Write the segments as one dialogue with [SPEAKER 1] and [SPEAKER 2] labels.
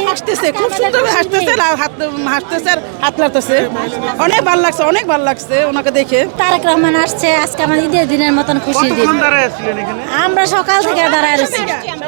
[SPEAKER 1] হাসতেছে, খুব সুন্দর হাসতেছে আর হাসতেছে আর হাত লাড়তেছে। অনেক ভালো লাগছে, অনেক ভালো লাগছে ওনাকে দেখে।
[SPEAKER 2] তারেক রহমান আসছে, আজকে আমার ঈদের দিনের মতন খুশি দিন। আমরা সকাল থেকে দাঁড়ায় রয়েছি,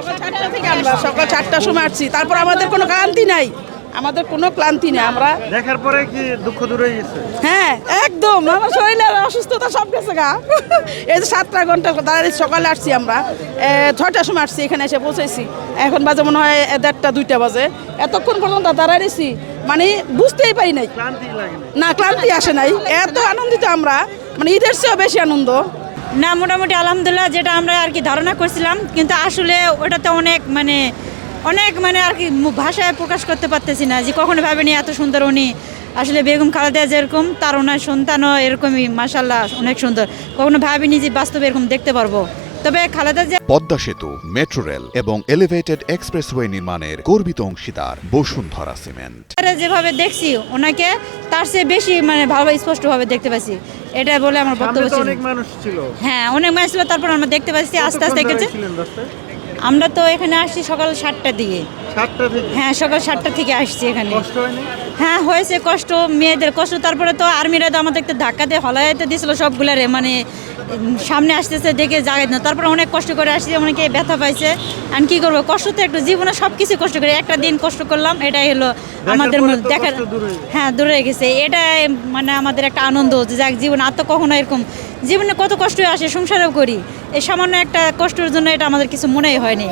[SPEAKER 1] সকাল 4টার সময় আসছি। তারপর আমাদের কোনো ক্লান্তি নাই, আমাদের কোনো ক্লান্তি নেই। আমরা
[SPEAKER 3] দেখার পরে কি দুঃখ দূর হয়ে গেছে?
[SPEAKER 1] হ্যাঁ একদম, আমার শরীরের অসুস্থতা সব গেছে গা। এই যে 7টা ঘন্টা দাঁড়িয়ে সকালে আসছি, আমরা 6টার সময় আসছি, এখানে এসে পৌঁছেছি। এখন বাজে মনে হয় 1:30 2টা বাজে। এতক্ষণ পর্যন্ত দাঁড়াইছি, মানে বুঝতেই পারি নাই,
[SPEAKER 3] ক্লান্তি লাগে
[SPEAKER 1] না ক্লান্তি আসে নাই। এত আনন্দিত আমরা, মানে ঈদের চেয়েও বেশি আনন্দ।
[SPEAKER 4] না মোটামুটি আলহামদুলিল্লাহ, যেটা আমরা আর কি ধারণা করছিলাম, কিন্তু আসলে ওটাতে অনেক মানে আর কি ভাষায় প্রকাশ করতে পারতেছি না যে কখনো ভাবেনি এত সুন্দর উনি। আসলে বেগম খালেদা যেরকম, তার ওনার সন্তানও এরকমই মাশাআল্লাহ অনেক সুন্দর। কখনো ভাবিনি যে বাস্তবে এরকম দেখতে পারবো। তবে খালেদা যে
[SPEAKER 5] পদ্মা সেতু, মেট্রো রেল এবং এলিভেটেড এক্সপ্রেসওয়ে নির্মাণের গর্বিত অংশীদার বসুন্ধরা সিমেন্ট।
[SPEAKER 4] যেভাবে দেখছি ওনাকে, তার চেয়ে বেশি মানে ভালো স্পষ্টভাবে দেখতে পাচ্ছি, এটা বলে আমার বক্তব্য ছিল।
[SPEAKER 3] অনেক মানুষ ছিল,
[SPEAKER 4] হ্যাঁ অনেক মানুষ ছিল, তারপর আমরা দেখতে পাচ্ছি আস্তে আস্তে গেছে। আমরা তো এখানে আসছি সকাল 7টার দিকে।
[SPEAKER 3] 7টা থেকে?
[SPEAKER 4] হ্যাঁ সকাল 7টা থেকে আসছি এখানে।
[SPEAKER 3] কষ্ট হয়নি?
[SPEAKER 4] হ্যাঁ হয়েছে কষ্ট, মেয়েদের কষ্ট। তারপরে তো আর্মিরা তো আমাদেরকে ধাক্কা দিয়ে হলাইতে দিয়েছিল সবগুলারে, মানে সামনে আসতেছে দেখে জাগাই না। তারপরে অনেক কষ্ট করে আসছি, অনেকে ব্যথা পাইছে। আর কি করবো, কষ্ট তো একটু জীবনে সব কিছু কষ্ট করে, একটা দিন কষ্ট করলাম, এটাই হলো আমাদের দেখার। হ্যাঁ দূরে গেছে, এটাই মানে আমাদের একটা আনন্দ যে যাক জীবনে আর তো কখনো এরকম জীবনে কত কষ্ট আসে, সংসারও করি, এই সামান্য একটা কষ্টের জন্য এটা আমাদের কিছু মনেই হয়নি।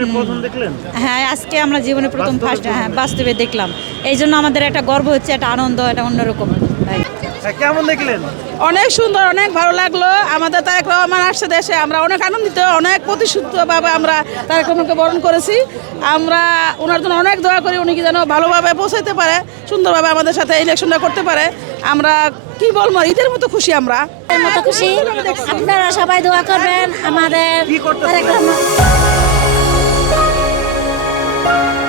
[SPEAKER 4] হ্যাঁ আজকে আমরা জীবনে প্রথম ফার্স্ট বাস্তবে দেখলাম, এই জন্য আমাদের একটা গর্ব হচ্ছে, একটা আনন্দ, এটা অন্যরকম। ভাই
[SPEAKER 3] কেমন দেখলেন?
[SPEAKER 1] অনেক সুন্দর, অনেক ভালো লাগলো। আমাদের তারেক রহমান আসছে দেশে, আমরা অনেক আনন্দিত, অনেক প্রতিশুদ্ধভাবে আমরা তারেক রহমানকে বরণ করেছি। আমরা ওনার জন্য অনেক দোয়া করি, উনি কি যেন ভালোভাবে পৌঁছাইতে পারে, সুন্দরভাবে আমাদের সাথে ইলেকশনটা করতে পারে। আমরা কি বলবো, ঈদের মতো খুশি আমরা।
[SPEAKER 2] এর মতো খুশি। আপনারা সবাই দোয়া করবেন আমাদের তারেক রহমান।